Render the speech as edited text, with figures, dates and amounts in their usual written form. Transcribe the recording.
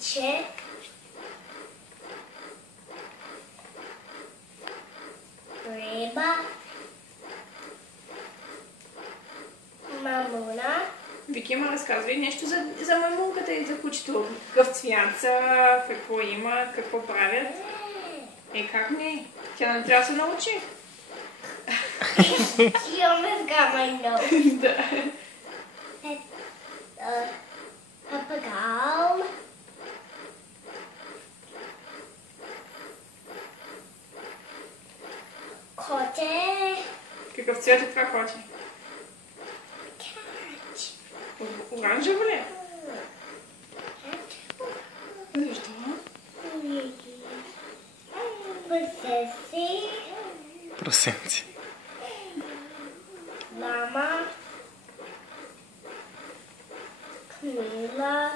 Зайчик. Риба. Мамуна. Вики, ма разказвай нещо за маймунката и за кучето. Какъв цвят са, какво има, какво правят. Как не? Тя не трябва да се научи. She almost got my nose. Да. Папагал. Коте. Какъв цвят е това коте? Cat. Оранжево ли? Защо? Просеси. Просенци. Лама. Камила.